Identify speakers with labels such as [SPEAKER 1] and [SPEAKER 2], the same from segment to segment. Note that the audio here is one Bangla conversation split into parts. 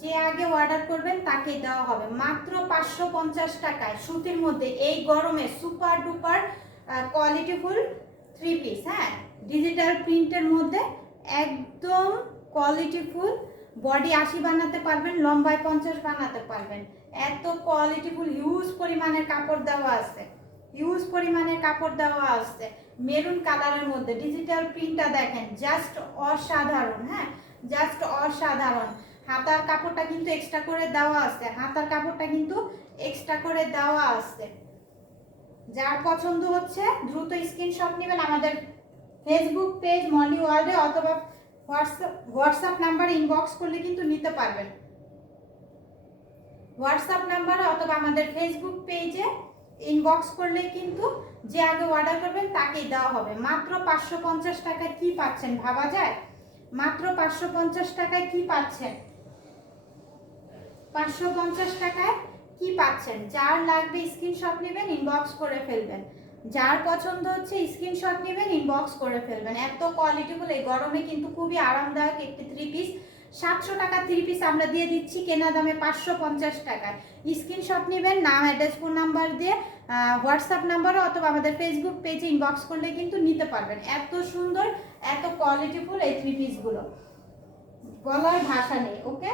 [SPEAKER 1] যে আগে অর্ডার করবেন তাকেই দেওয়া হবে। মাত্র পাঁচশো পঞ্চাশ টাকায় সুতির মধ্যে এই গরমে super duper qualityful three piece হ্যাঁ? ডিজিটাল প্রিন্টের মধ্যে একদম কোয়ালিটিফুল বডি আশি বানাতে পারবেন, লম্বায় পঞ্চাশ বানাতে পারবেন। এত কোয়ালিটিফুল হিউজ পরিমাণের কাপড় দেওয়া আছে। হিউজ পরিমাণের কাপড় দেওয়া আছে। মেরুন কালারের মধ্যে ডিজিটাল প্রিন্টটা দেখেন জাস্ট অসাধারণ হ্যাঁ? জাস্ট অসাধারণ। হাতার কাপড়টা কিন্তু এক্সট্রা করে দেওয়া আছে। হাতার কাপড়টা কিন্তু এক্সট্রা করে দেওয়া আছে। যার পছন্দ হচ্ছে দ্রুত স্ক্রিনশট নেবেন আমাদের ফেসবুক পেজ মলি ওয়ার্ল্ডে অথবা হোয়াটসঅ্যাপ হোয়াটসঅ্যাপ নাম্বারে ইনবক্স করলে কিন্তু নিতে পারবেন। হোয়াটসঅ্যাপ নাম্বারে অথবা আমাদের ফেসবুক পেজে ইনবক্স করলে কিন্তু যে আগে অর্ডার করবেন তাকেই দেওয়া হবে। মাত্র পাঁচশো পঞ্চাশ টাকায় কি পাচ্ছেন ভাবা যায়? মাত্র পাঁচশো পঞ্চাশ টাকায় কি পাচ্ছেন? পাঁচশো পঞ্চাশ টাকায় কি পাচ্ছেন? যার লাগবে স্ক্রিনশট নেবেন ইনবক্স করে ফেলবেন। যার পছন্দ হচ্ছে স্ক্রিনশট নেবেন ইনবক্স করে ফেলবেন। এত কোয়ালিটিফুল এই গরমে কিন্তু খুবই আরামদায়ক একটি থ্রি পিস সাতশো টাকা থ্রি পিস আমরা দিয়ে দিচ্ছি কেনা দামে পাঁচশো পঞ্চাশ টাকায়। স্ক্রিনশট নেবেন, নাম অ্যাড্রেস ফোন নাম্বার দিয়ে হোয়াটসঅ্যাপ নাম্বারও অথবা আমাদের ফেসবুক পেজে ইনবক্স করলে কিন্তু নিতে পারবেন। এত সুন্দর, এত কোয়ালিটিফুল এই থ্রি পিসগুলো বলার ভাষা নেই ওকে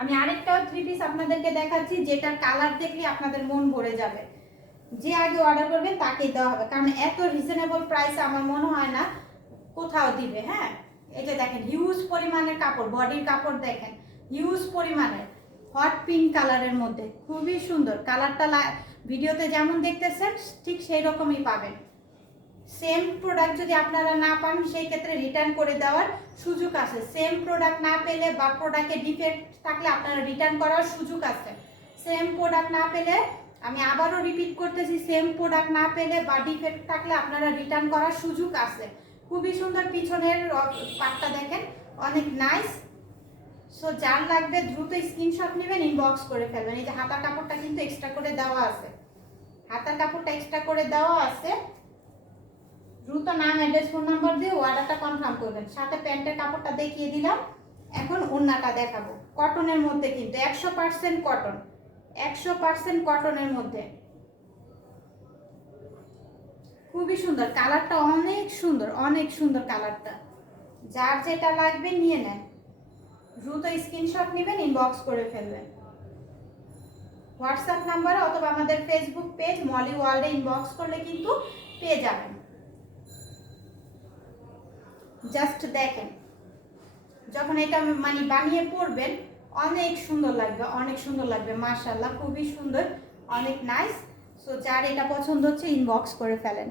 [SPEAKER 1] আমি আরেকটাও থ্রি পিস আপনাদেরকে দেখাচ্ছি, যেটার কালার দেখলে আপনাদের মন ভরে যাবে। যে আগে অর্ডার করবেন তাকেই দেওয়া হবে। কারণ এত রিজনেবল প্রাইস আমার মনে হয় না কোথাও দিবে হ্যাঁ? এটা দেখেন হিউজ পরিমাণের কাপড় বডির কাপড় দেখেন হিউজ পরিমাণের হট পিঙ্ক কালারের মধ্যে, খুবই সুন্দর। কালারটা ভিডিওতে যেমন দেখতেছেন, ঠিক সেই রকমই পাবেন। সেম প্রোডাক্ট যদি আপনারা না পান, সেই ক্ষেত্রে রিটার্ন করে দেওয়ার সুযোগ আছে। সেম প্রোডাক্ট না পেলে বা প্রোডাক্টে ডিফেক্ট থাকলে আপনারা রিটার্ন করার সুযোগ আছে। সেম প্রোডাক্ট না পেলে, আমি আবারও রিপিট করতেছি সেম প্রোডাক্ট না পেলে বা ডিফেক্ট থাকলে আপনারা রিটার্ন করার সুযোগ আছে। খুবই সুন্দর পিছনের পাটটা দেখেন, অনেক নাইস সো যার লাগবে দ্রুত স্ক্রিনশট নেবেন ইনবক্স করে ফেলবেন। এই যে হাতার কাপড়টা কিন্তু এক্সট্রা করে দেওয়া আছে। হাতার কাপড়টা এক্সট্রা করে দেওয়া আছে। দ্রুত নাম অ্যাড্রেস ফোন নাম্বার দিয়ে অর্ডারটা কনফার্ম করবেন। সাথে প্যান্টের কাপড়টা দেখিয়ে দিলাম। এখন ওড়নাটা দেখাবো। কটনের মধ্যে কিন্তু একশো পার্সেন্ট কটন একশো পার্সেন্ট কটনের মধ্যে। খুবই সুন্দর। কালারটা অনেক সুন্দর অনেক সুন্দর কালারটা। যার যেটা লাগবে নিয়ে নেন। দ্রুত স্ক্রিনশট নেবেন ইনবক্স করে ফেলবেন। হোয়াটসঅ্যাপ নাম্বারে অথবা আমাদের ফেসবুক পেজ মলি ওয়ার্ল্ডে ইনবক্স করলে কিন্তু পেয়ে যাবেন। জাস্ট দেখেন। যখন এটা মানে বানিয়ে পড়বেন অনেক সুন্দর লাগবে, অনেক সুন্দর লাগবে মাশাল্লাহ খুবই সুন্দর, অনেক নাইস সো যার এটা পছন্দ হচ্ছে ইনবক্স করে ফেলেন।